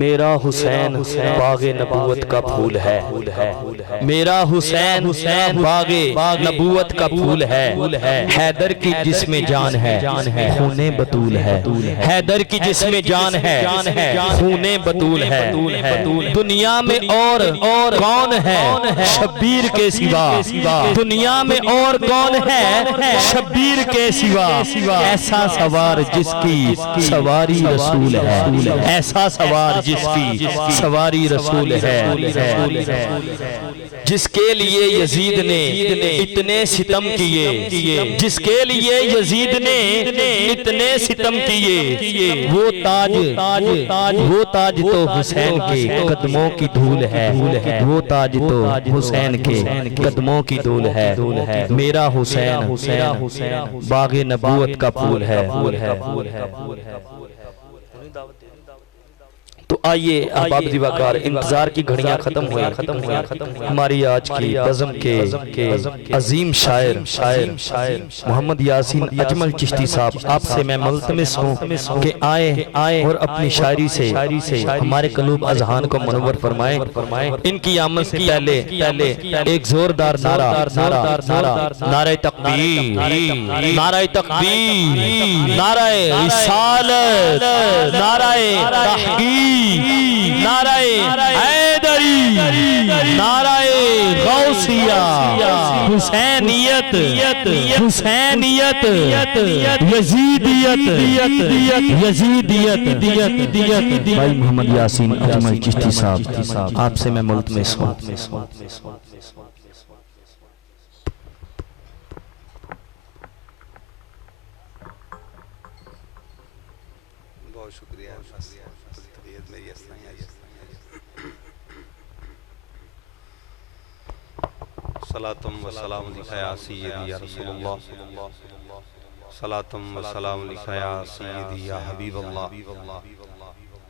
میرا حسین باغ نبوت کا پھول ہے، میرا حسین باغ نبوت کا پھول ہے، حیدر کی جسم جان ہے خون بطول ہے، حیدر کی جسم جان ہے خون بطول ہے، دنیا میں اور کون ہے شبیر کے سوا، دنیا میں اور کون ہے شبیر کے سوا، ایسا سوار جس کی سواری رسول ہے، ایسا سوار جس کی سواری رسول ہے، جس کے لیے یزید نے اتنے ستم کیے، جس کے لیے یزید نے اتنے ستم کیے، وہ تاج تو حسین کے قدموں کی دھول ہے، وہ تاج تو حسین کے قدموں کی دھول ہے، میرا حسین باغ نبوت کا پھول ہے۔ تو آئیے احباب زیباکار، انتظار کی گھڑیاں ختم ہوئی، ہماری آج کی نظم کے عظیم شاعر محمد یاسین اجمل چشتی صاحب، آپ سے میں ملتمس ہوں کہ آئیں اور اپنی شاعری سے ہمارے قلوب اذہان کو منور فرمائیں۔ ان کی آمد سے پہلے ایک زوردار نعرہ تکبیر، نعرہ تکبیر، نعرہ رسالت، نعرہ تحقیق، نعرہ حیدری، نعرہ غوثیہ، حسینیت، حسینیت، یزیدیت۔ بھائی محمد یاسین اجمل چشتی صاحب، آپ سے میں ملتمس ہوں۔ بہت شکریہ، طبیعت میری اس طرح ہے۔ صلاۃ و سلام علیکہ یا سیدی یا رسول اللہ، صلاۃ و سلام علیکہ یا سیدی یا حبیب اللہ،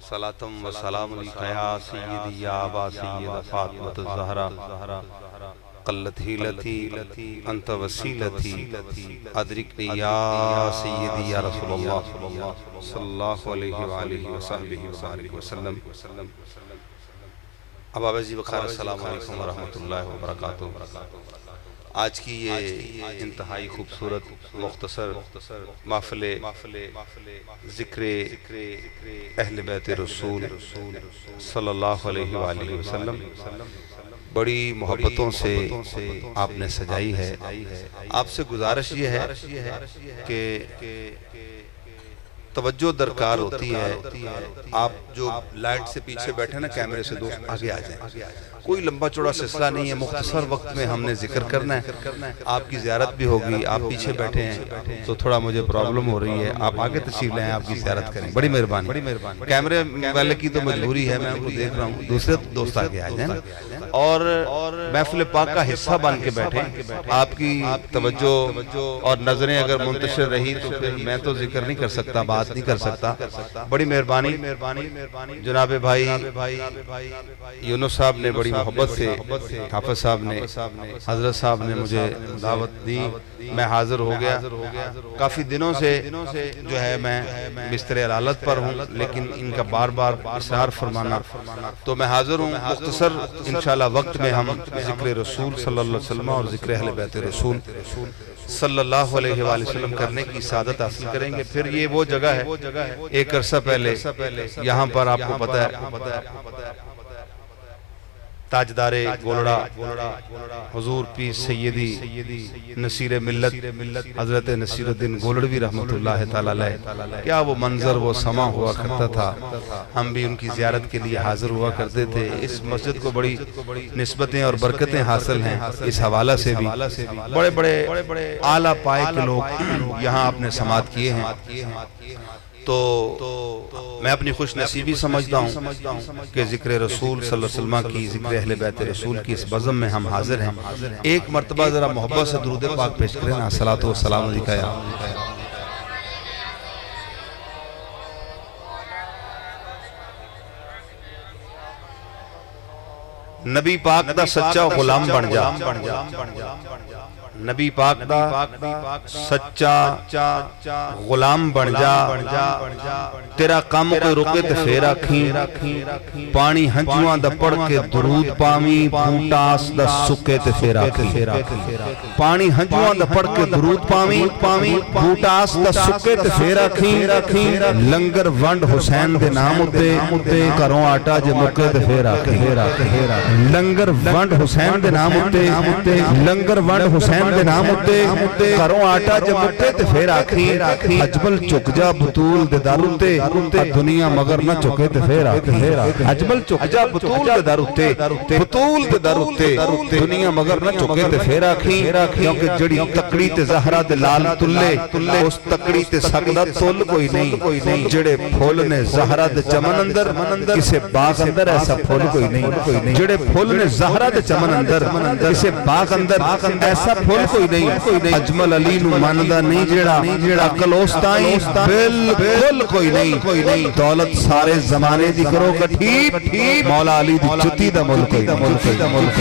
صلاۃ و سلام علیکہ یا سیدی یا ابا سید فاطمۃ الزہرا، قلت ہیلتی انت وسیلتی ادرکنی یا سیدی یا رسول اللہ صلی اللہ علیہ وآلہ وصحبہ وبارک وسلم۔ احباب زیباکار، السلام علیکم ورحمۃ اللہ وبرکاتہ۔ آج کی یہ انتہائی خوبصورت مختصر محفل ذکر اہل بیت رسول صلی اللہ علیہ وآلہ وسلم بڑی محبتوں سے آپ نے سجائی ہے۔ آپ سے گزارش یہ ہے کہ توجہ درکار ہوتی ہے، آپ جو لائٹ سے پیچھے بیٹھے نا، کیمرے سے دوست آگے آ جائیں، کوئی لمبا چوڑا سلسلہ نہیں ہے، مختصر وقت میں ہم نے ذکر کرنا ہے۔ آپ کی زیارت بھی ہوگی، آپ پیچھے بیٹھے ہیں تو تھوڑا مجھے پرابلم ہو رہی ہے، آپ آگے تشریف لائیں، آپ کی زیارت کریں، بڑی مہربانی۔ کیمرے والے کی تو مجبوری ہے، میں ان کو دیکھ رہا ہوں، دوسرے دوست آگے آ جائیں اور محفل پاک کا حصہ بن کے بیٹھیں۔ آپ کی توجہ اور نظریں اگر منتشر رہی تو پھر میں تو ذکر نہیں کر سکتا، بات نہیں کر سکتا۔ بڑی مہربانی، جناب بھائی یونس صاحب نے بڑی محبت سے، حافظ صاحب نے، حضرت صاحب نے مجھے دعوت دی، میں حاضر ہو گیا۔ کافی دنوں سے جو ہے میں بستر علالت پر ہوں، لیکن ان کا بار بار اصرار فرمانا، تو میں حاضر ہوں۔ مختصر انشاءاللہ وقت میں ہم ذکر رسول صلی اللہ علیہ وسلم اور ذکر اہل بیت رسول صلی اللہ علیہ وآلہ وسلم کرنے کی سعادت حاصل کریں گے۔ پھر یہ وہ جگہ ہے، ایک عرصہ پہلے یہاں پر آپ کو پتہ ہے تاجدار گولڑا حضور پیر سیدی نصیر ملت حضرت نصیر الدین گولڑوی رحمت اللہ تعالیٰ علیہ، کیا وہ منظر وہ سما ہوا کرتا تھا۔ ہم بھی ان کی زیارت کے لیے حاضر ہوا کرتے تھے۔ اس مسجد کو بڑی نسبتیں اور برکتیں حاصل ہیں، اس حوالہ سے بھی بڑے بڑے اعلیٰ پائے کے لوگ یہاں اپنے سماعت کیے ہیں۔ تو میں اپنی خوش نصیبی سمجھتا ہوں کہ ذکر رسول صلی اللہ علیہ وسلم کی، ذکر اہل بیت رسول کی اس بزم میں ہم حاضر ہیں۔ ایک مرتبہ ذرا محبت سے درود پاک پیش کریں نا، صلاۃ و سلام علیکہ یا نبی پاک دا سچا غلام بن جا، نبی پاک دا سچا غلام بن جا تیرا کام کوئی روکے تے پھر آکھیں پانی ہنجواں دا پڑھ کے درود پاویں بھوٹا اس دا سکے تے پھر آکھیں پانی ہنجواں دا پڑھ کے درود پاویں بھوٹا اس دا سکے تے پھر آکھیں لنگر ونڈ حسین دے نام اتے کروں آٹا جے مکے تے پھر آکھیں لنگر ونڈ حسین دے نام اتے لنگر ونڈ حسین دے نام اتے کروں آٹا جے مکے تے پھر آکھیں اجمل چک جا بطول دے داروتے دنیا مگر نہ چکے تے پھر آکھیں اجمل چک جا بطول دے داروتے بطول دے داروتے دنیا مگر نہ چکے تے پھر آکھیں کیونکہ جڑی تکڑی تے زہرہ دے لال تلے اس تکڑی تے سکدہ تل کوئی نہیں جڑے پھول نے زہرہ دے چمن اندر کسے باغ اندر ایسا پھول کوئی نہیں جڑے پھول نے زہرہ دے چمن اندر کسے باغ اندر ایسا پھول کوئی نہیں اجمل علی نو ماندہ نہیں جڑا عقل اوستائیں بالکل کوئی نہیں دولت سارے زمانے دی کرو کٹھی مولا علی دی چتی دا ملک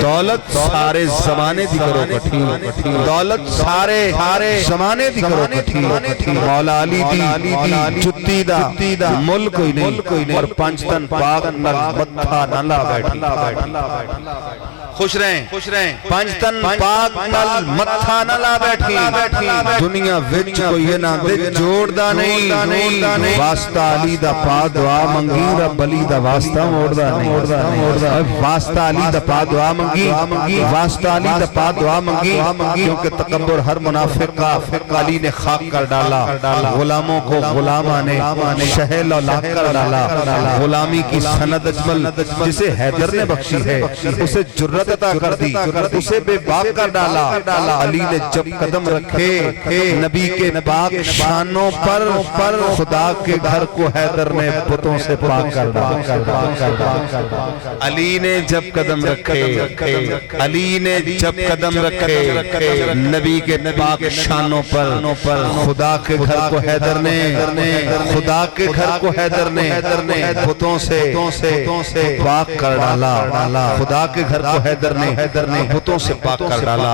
دولت سارے زمانے دی کرو کٹھی دولت سارے زمانے دی کرو کٹھی مولا علی دی چتی دا ملک کوئی نہیں اور پنجتن پاک نل متھا نہ لا بیٹھی خوش رہیں پنجتن پاک نل متھا نہ لا بیٹھی دنیا وچ کوئی یہ نہ دے جوڑ دا نہیں واسطہ علی دا پا دعا منگی رب علی دا واسطہ موڑ دا نہیں واسطہ علی دا پا دعا منگی واسطہ علی دا پا دعا منگی کیونکہ تکبر ہر منافق کا علی نے خاک کر ڈالا غلاموں کو غلامہ نے شہل و لاکھ کر ڈالا غلامی کی سند اجمل جسے حیدر نے بخشی ہے اسے جرت عطا کر دی اسے بے باک کر ڈالا علی نے جب قدم رکھے نبی کے پاک شانوں پر خدا کے گھر کو حیدر نے پتوں سے پاک کر ڈالا علی نے جب قدم رکھے علی نے جب قدم رکھے نبی کے پاک شانوں پر خدا کے گھر کو حیدر نے خدا کے گھر کو حیدر نے پتوں سے پاک کر ڈالا خدا کے گھر کو حیدر نے بتوں سے پاک کر ڈالا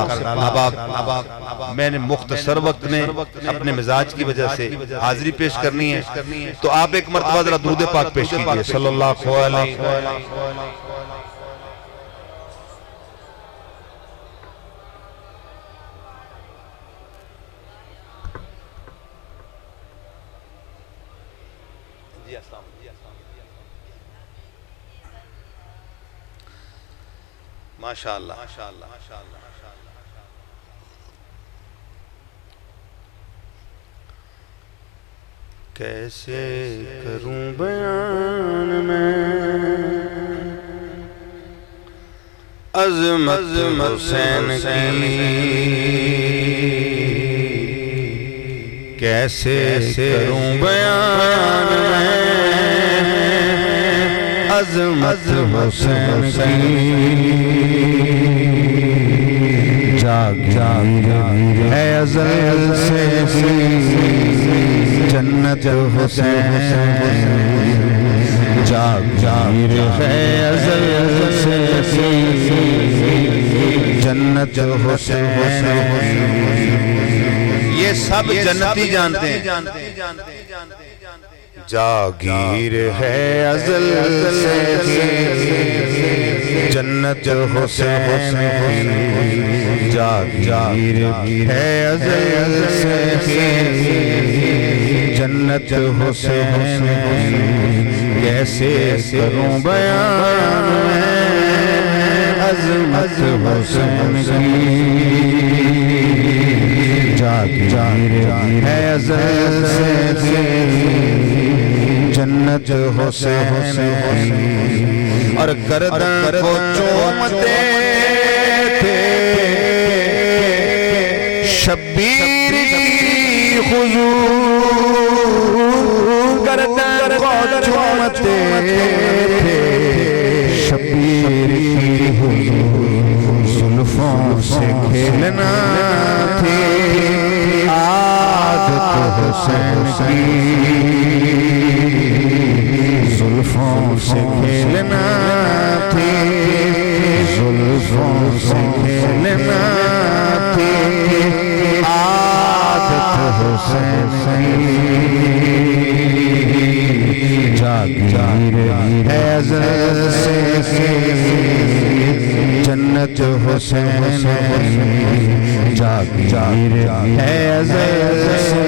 اب میں نے مختصر وقت میں اپنے مزاج کی وجہ سے حاضری پیش کرنی ہے تو آپ ایک مرتبہ ذرا درود پاک پیش کیجئے صلی اللہ علیہ وسلم ماشاءاللہ کیسے کروں بیان میں عظمت حسین کی کیسے کروں بیان میں عظمت حسین کی جاگ ہے ازل سے جنت حسین جاگ ہے ازل سے جنت حسین یہ سب جنتی جانتے ہیں جاگیر ہے ازل سے جنت حسین جاگیر ہے ازل سے جنت حسین کیسے کروں بیان میں عظمت حسین کی جاگیر ہے ازل سے جنت حسین اور گردن کو چومتے تھے شبیر کی حضور گردن کو چومتے تھے شبیر کی حضور زلفوں سے کھیلنا تھی عادت حسین کی زلفوں سے کھیلنا تھی زلفوں سے کھیلنا تھی عادت حسین کی جاگیر ہے ازل سے جنت حسین کی جاگیر ہے ازل سے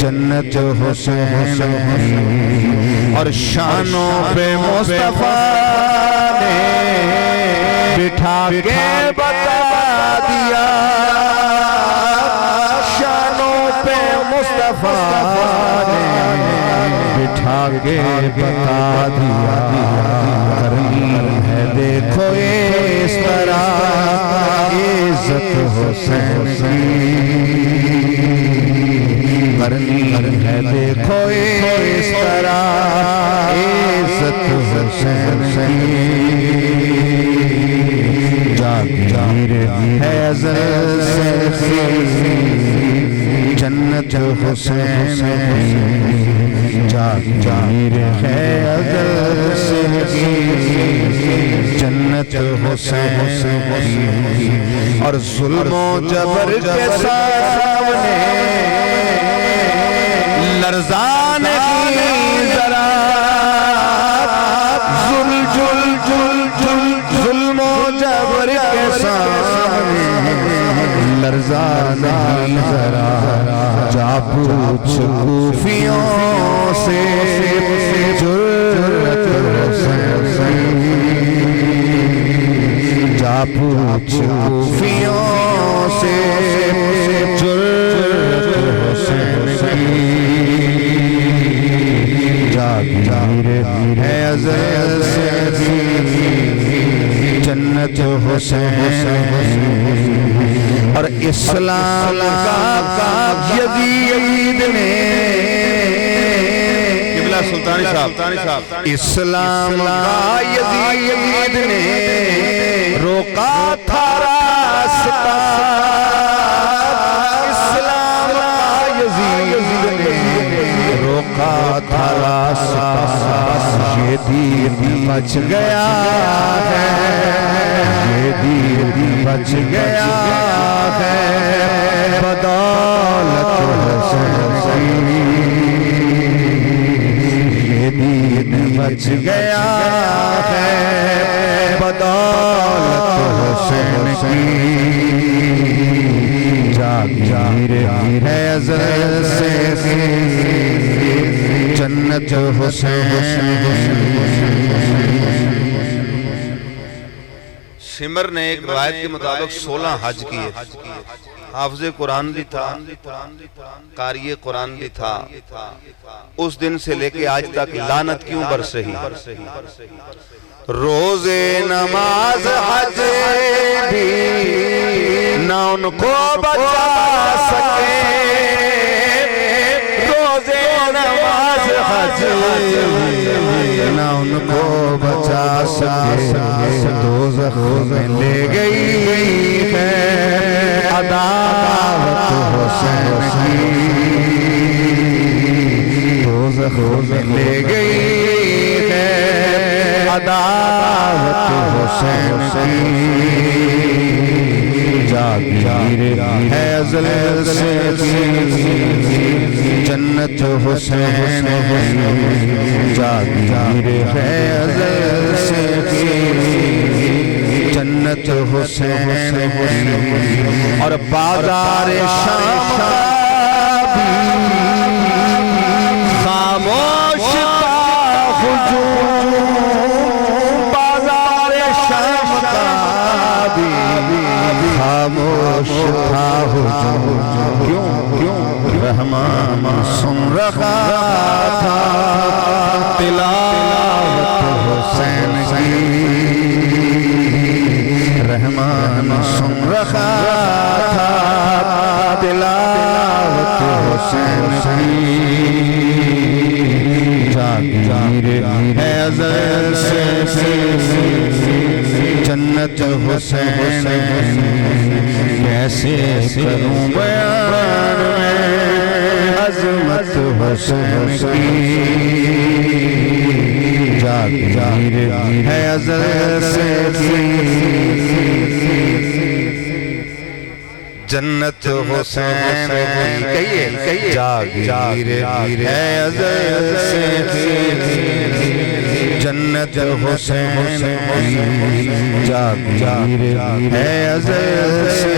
جنت حسین کی اور شانوں پہ مصطفیٰ نے بٹھا کے بتا دیا شانوں پہ مصطفیٰ نے بٹھا کے بتا دیا کرنی ہے دیکھو اس طرح عزت حسین کی کرنی ہے دیکھو اس طرح عزت حسین کی جاگیر ہے ازل سے جنت حسین کی جاگیر ہے ازل سے جنت حسین کی اور ظلم و جبر کے سامنے لرزان کی ذرا ظلم و جبر کے سامنے لرزان کی ذرا جا پوچھ کوفیوں سے جرأت حسین جا پوچھ کوفیوں سے جرأت حسین جاگیر ہے ازل سے جنت حسین اور اسلام کا یزید نے سلطانی صاحب اسلام کا یزید نے روکا تھا راستہ اسلام کا یزید نے روکا تھا راستہ یہ دین بچ گیا ہے یہ دین بچ گیا ہے بدولت حسین کی یہ دین بچ گیا ہے بدولت حسین کی جاگیر ہے ازل سے جنت حسین شمر نے ایک روایت کے مطابق 16 حج کیے حافظ قرآن بھی تھا قاری قرآن بھی تھا اس دن سے لے کے آج تک لعنت کیوں برس رہی روزے نماز حج بھی نہ ان کو بچا سکے روزے نماز حج نہ ان کو بچا سکے دوزخ میں لے گئی ہے عداوت حسین کی دوزخ میں لے گئی ہے عداوت حسین کی جاگیر ہے ازل سے جنت حسین جاگیر ہے ازل سے جنت حسین اور بازار شام کا بھی خاموش تھا ہجوم بازار شام کا بھی خاموش تھا ہجوم کیوں رحمان سن رہا تھا تلاوت حسین کی رحمان سن رہا تھا تلاوت حسین کی جاگیر ہے ازل سے جنت حسین کیسے کروں بیان میں عظمت حسین کی جاگیر ہے ازل سے جنت حسین کی جاگیر ہے ازل سے جنت حسین کی جاگیر ہے ازل سے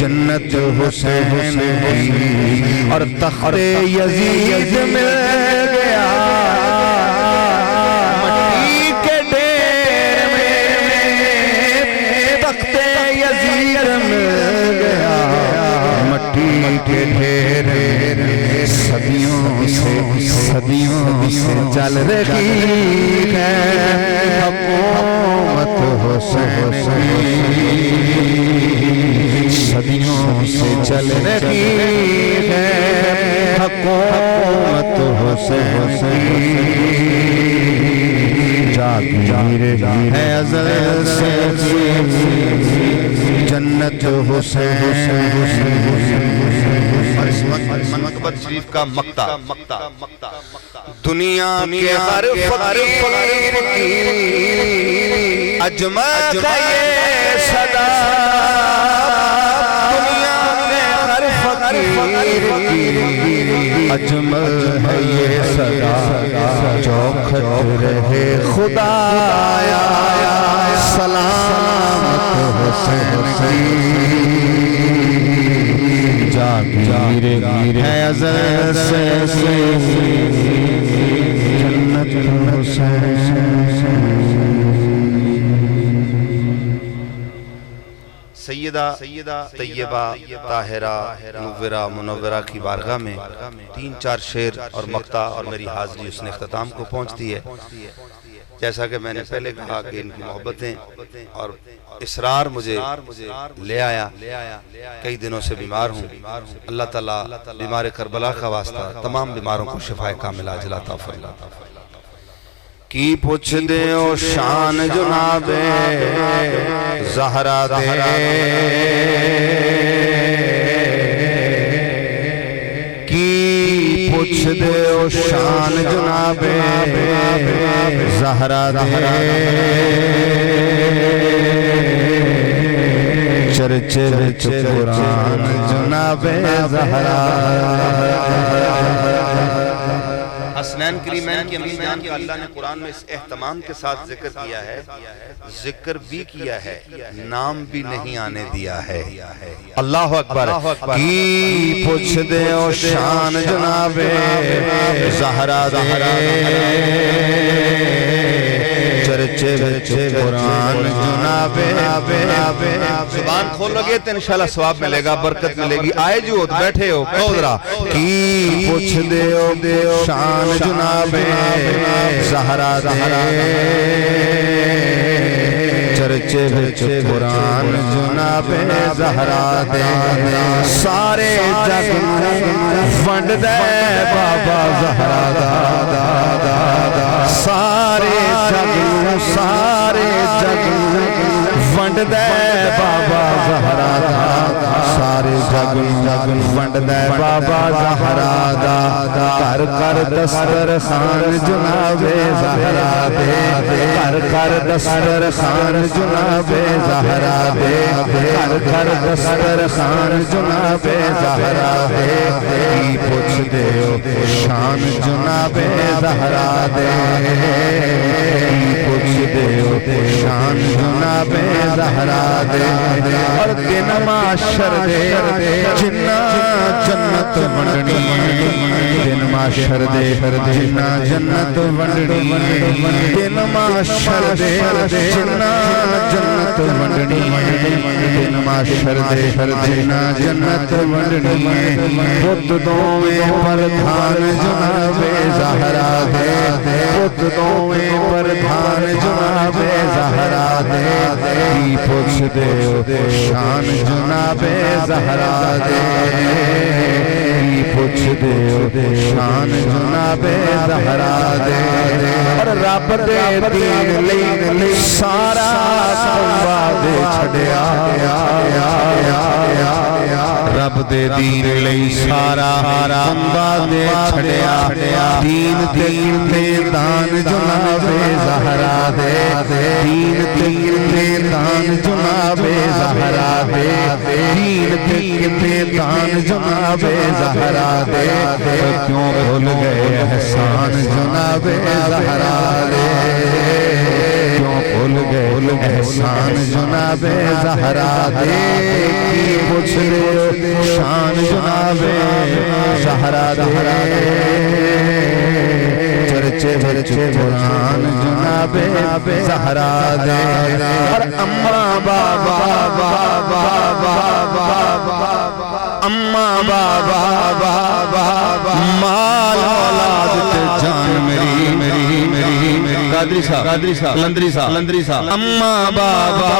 جنت حسین کی اور تخت یزید مل گیا مٹی کے ڈھیر میں تخت یزید مل گیا مٹی کے ڈھیر صدیوں سے چل رہی ہے حکومت حسین صدیوں سے چل رہی ہے حکومت حسین جاگیر ہے ازل سے جنت حسین منقبت شریف کا مقطع دنیا کے ہر فقیر کی اجمل کا یہ صدا دنیا کے ہر فقیر کی اجمل ہے یہ صدا چوکھٹ رہے خدایا سلامت حسین کی جاگیر ہے ازل سے جنت حسین سیدہ طیبہ طاہرہ نورہ منورہ کی بارگاہ میں 3-4 شعر اور مقطع اور میری حاضری اس نے اختتام کو پہنچتی ہے. جیسا کہ میں نے پہلے کہا کہ ان کی محبتیں اور اصرار مجھے لے آیا. کئی دنوں سے بیمار ہوں. اللہ تعالیٰ بیمار کربلا کا واسطہ تمام بیماروں کو شفائے کاملہ عاجلہ عطا فرمائے. کی پوچھ دے او شان جناب زہرا دے کی پوچھ دے او شان جناب زہرا دے چرچے وچ قرآن جناب زہرا حسنین کریمین کی امی جان کا اللہ نے قرآن میں اس اہتمام کے ساتھ ذکر کیا ہے. ذکر بھی کیا ہے, نام بھی نہیں آنے دیا ہے. اللہ اکبر. کی پوچھ دے او شان جناب زہرا چرچے وچ قرآن جناب زبان کھولو گے تو انشاءاللہ ثواب ملے گا, برکت ملے گی. آئے جو بیٹھے ہو قدرہ کی پوچھ دے او شان جناب زہرا چرچے وچ قرآن جناب زہرا دے سارے جگ ونڈ دے بابا زہرا دا سارے جگ ونڈ دے بابا زہرا دا سارے جگ ونڈ دے بابا زہرا دا کر دسترخوان جناب زہرا دے کر دسترخوان جناب زہرا دے کر دسترخوان جناب زہرا دے کی پوچھ دے او شان جناب زہرا دے کی پوچھ دے او شان جناب زہرا دے اور دن معاشر دے جنہ جنت ونڈنی دن معاشر دے جنہ جنت ونڈنی دن معاشر دے جنہ جنت ونڈنی دن معاشر دے جنہ جنت ونڈنی بت دوویں پردھان جناب زہرا دے بت دوویں پردھان جناب زہرا دے کی پوچھ دے او شان جناب زہرا دے کی پوچھ دے او شان جناب زہرا دے اور رب دے دین لئی سارا کنبہ دے چھڑیا رب رب دے دین لئی سارا بندہ دے چھڑیا دین تے دان جناب زہرا دے دین تے دان جناب زہرا دے دین تے دان جناب زہرا دے کیوں بھول گئے احسان جناب زہرا دے کیوں بھول گئے احسان جناب زہرا دے کی پوچھ لے شان جناب زہرا دے چرچے قرآن جناب زہرا دے اور اماں بابا اماں بابا مال اولاد تے جان میری قادری صاحب لندری صاحب اماں بابا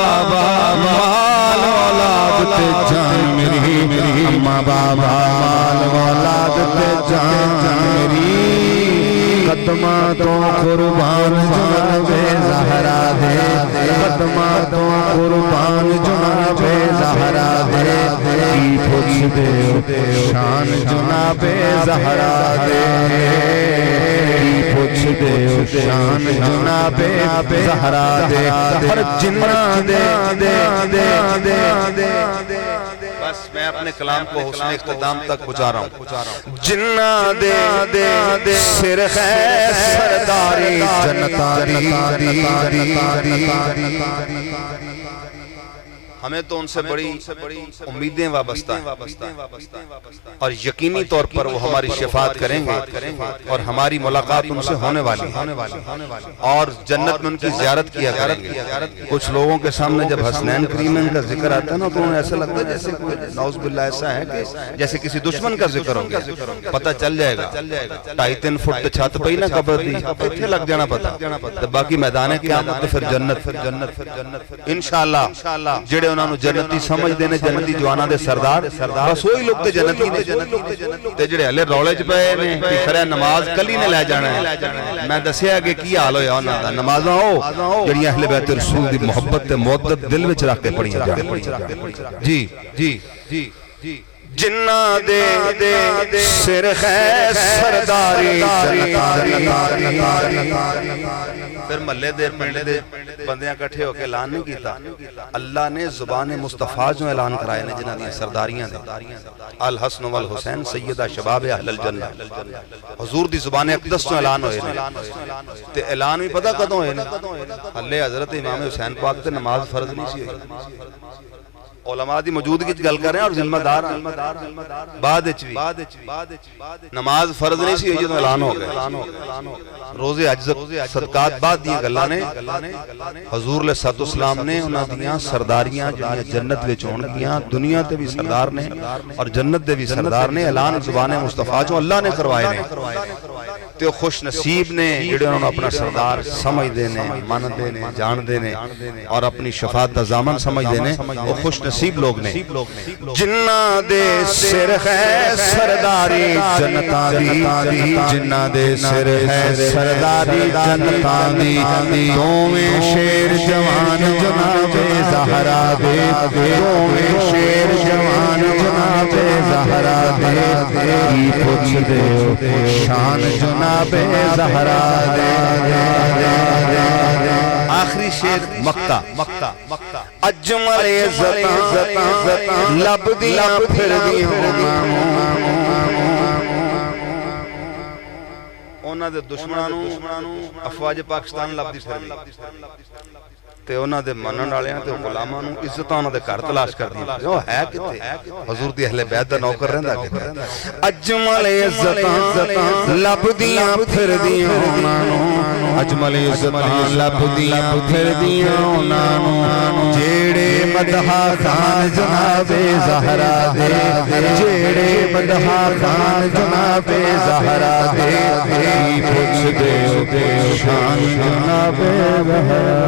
مال اولاد تے جان میری اماں بابا مال اولاد تے جان میری قدماں تو قربان جناب زہرا دے قدماں تو قربان جناب زہرا دے کی پوچھ دے شان جناب زہرا دے کی پوچھ دے شان جناب زہرا دے ہر جنہ دے بس میں اپنے کلام کو حسن اختتام تک پہنچا رہا ہوں جنہ دے سر ہے سرداری جنتاری ہمیں تو ان سے بڑی امیدیں وابستہ ہیں اور یقینی طور پر وہ ہماری شفاعت کریں گے اور ہماری ملاقات ان سے ہونے والی اور جنت میں ان کی زیارت کیا کریں گے کچھ لوگوں کے سامنے جب حسنین کریمین کا ذکر آتا ہے نا تو انہیں ایسا لگتا ہے جیسے نعوذ باللہ ایسا ہے کہ جیسے کسی دشمن کا ذکر ہو گیا پتہ چل جائے گا 2.5-3 فٹ چھت پہ ہی نہ قبر دی اتنے لگ جانا پتہ باقی میدان قیامت پھر جنت انشاءاللہ جڑے انہوں نے جنتی سمجھ دینے جنتی جوانا دے سردار بس وہی لوگ تے جنتی نے تے جڑے ہلے رولے چ پے نے کہ خرے نماز کلی نے لے جانا ہے میں دسیا کہ کی حال ہویا انہاں دا نمازاں او جڑیاں اہل بیت رسول دی محبت تے مودت دل وچ رکھ کے پڑھیاں جان جی جنہ دے سر ہے سرداری پھر محلے دے پنڈے دے بندیاں کٹھے ہو کے اعلان نہیں کیتا اللہ نے زبان مصطفیٰ جو اعلان کرائے نے جنہاں دی سرداریاں دے الحسن والحسین سیدہ شباب اہل الجنہ حضور دی زبان اقدس جو اعلان ہوئے نے تے اعلان بھی پتہ کدوں ہوئے نے اللہ حضرت امام حسین پاک تے نماز فرض نہیں سی ہوئی علماء دی موجودگی گل کر رہے ہیں اور ذمہ دار بعد نماز فرض نہیں سی ہوئی جدوں اعلان ہو گئے روزے حج صدقات بعد دی گلاں نے حضور علیہ السلام نے انہاں دیاں سرداریاں جڑیاں جنت وچ ہون گیاں دنیا تے بھی سردار نے اور جنت دے بھی سردار نے اعلان زبان مصطفیٰ جو اللہ نے کروائے نے تے خوش نصیب نے جڑے انہوں نے اپنا سردار سمجھ دینے مان دینے جان دینے اور اپنی شفاعت دا ضامن سمجھ دینے وہ خوش نصیب لوگ نے جنہ دے سر ہے سرداری جنتاں دی جنہ دے سر ہے سرداری جنتاں دی دوویں شیر جوان جناب زہرا دے دوویں شیر جوان جناب زہرا دے کی پوچھ دے شان جناب زہرا دے آخری شیر مقطع اجمل زتاں لب دیاں پھر دیاں انہاں دے دشمناں نوں افواج پاکستان لب دی پھر تے انہاں دے منن والیاں تے غلاماں نوں عزتاں انہاں دے گھر تلاش کر دی او ہے کتے حضور دی اہل بیت دا نوکر رہندا کتے اجمل زتاں لب دیاں پھر دیاں انہاں نوں اجمل زتاں لب دیاں پھر دیاں انہاں نوں جیڑے مدحا خان جناب زہرا دے جیڑے مدحا خان جناب زہرا دے پوچھ دے شان جناب زہرا